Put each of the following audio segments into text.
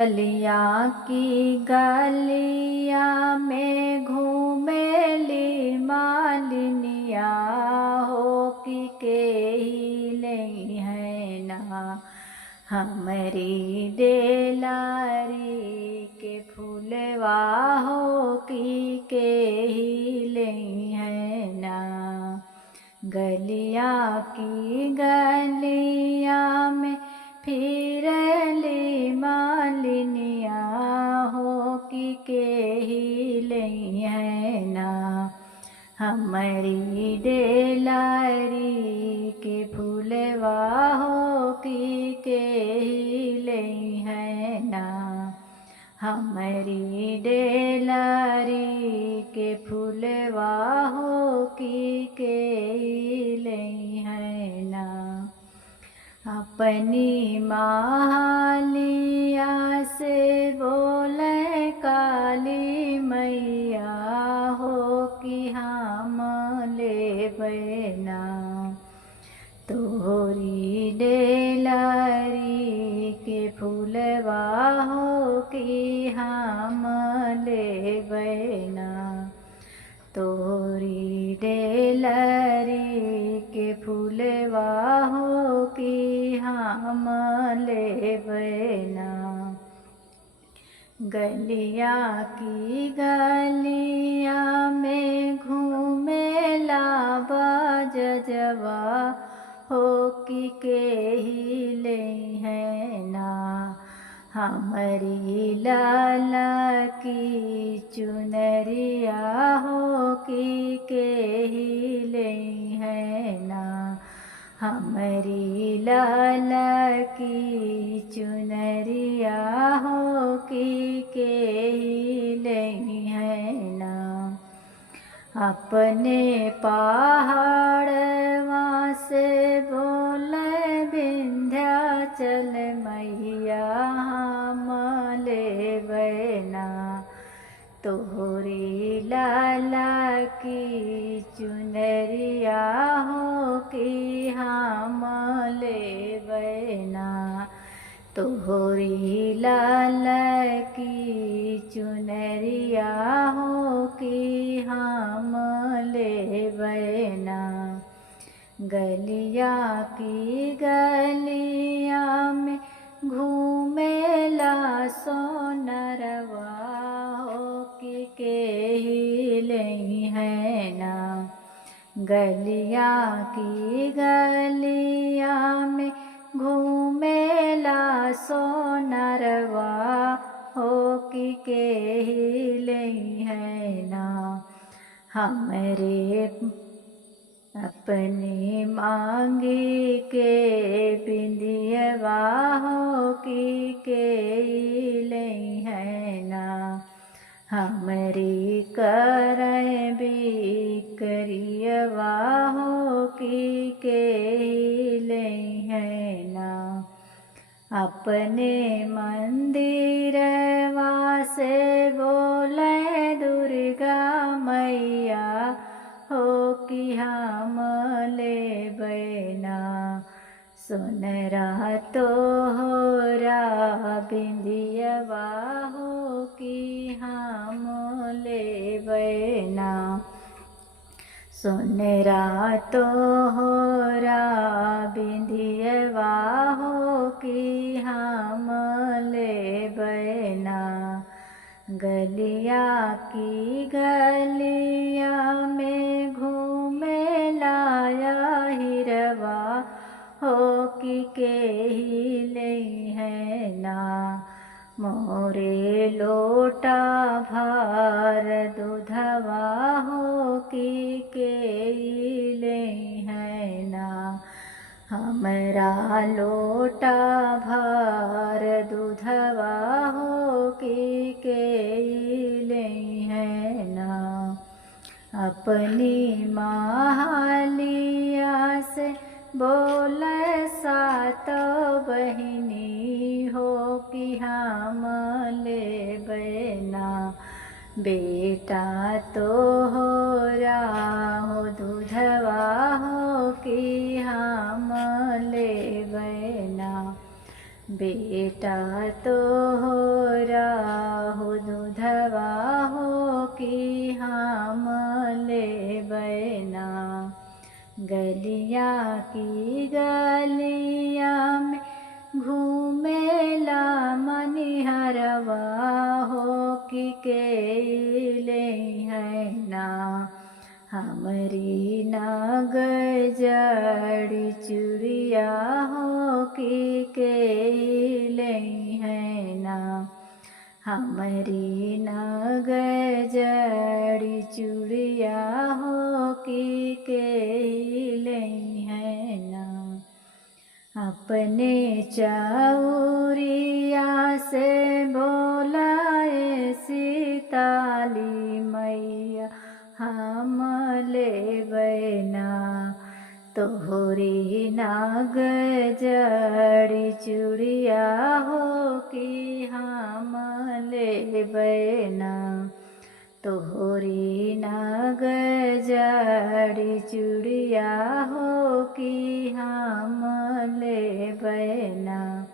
गलिया की गलिया में घूमेली मालिनिया हो कि के ही नहीं है ना। हमरी डेलारी के फूलवा हो कि के ही नहीं है ना। गलिया की गलिया में फिरली मालिनिया हो कि के ही नहीं है ना। हमारी डेलारी के फूलवा हो कि के ही नहीं है ना। हमारी डेलारी के फूलवा हो कि के ही नहीं है ना। अपनी मालिया से बोले काली मैया हो कि हम ले बना। तोरी डेलारी के फूलवा हो कि हम ले बना। तोरी डेलारी के फूलवा हो कि हम ले बना। गलिया की गलिया में घूमेला बजजवा हो कि के ही ले है ना। हमारी लाला की चुनरिया हो कि के ही ले है ना। हमारी लाला की चुनरिया हो कि के ही ले है ना। अपने पहाड़वा से बोले विंध्याचल मैया हम ले बना। तोरी लाला की चुनरिया हो कि हम ले बना। तोरी लाला की चुनरिया हो कि हम ले बना। गलिया की गलिया में घूमेला सोनरवा हो कि के ही ले है ना। गलिया की गलिया में घूमेला सोनरवा हो कि के ही ले है ना। हमरे अपनी मांगी के बिंदियवा हो कि के ही ले है ना। हमरी करय बिकरियवा हो कि के ही ले है ना। अपने मंदिरवा से बोले दुर्गा मैया हो कि हम ले बना। सुनरा तोहरा बिंदियवा हो कि हम ले बना। सुनरा तोहरा बिंदियवा हो कि हम ले बना। गलिया की गलिया में घूमेला हिरवा हो कि के ही ले है ना। मोरे लोटा भार दूधवा हो कि के ही ले है ना। हमरा लोटा भार दूधवा हो कि के ही ले है ना। अपनी मालिया से बोले सात बहिनी हो कि हम ले बना। बेटा तोहरा हो दूधवा हो कि हम ले बना। बेटा तो राहु दूधवा हो कि हम लेबै ना। गलिया की गलिया में घूमेला मनिहरवा हो कि के है ना। हमरी नाग जड़ी चूड़िया हो कि के है ना। हमरी नाग जड़ी चूड़िया हो कि के है ना। अपने चौरिया से बोलाए सीताली मैया हम लेबै ना। तोहरी नाग जड़ी चूड़िया हो कि हम लेबै ना। तोहरी नाग जड़ी चूड़िया हो कि हम लेबै ना।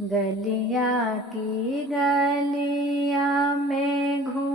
गलिया की गलिया में घूम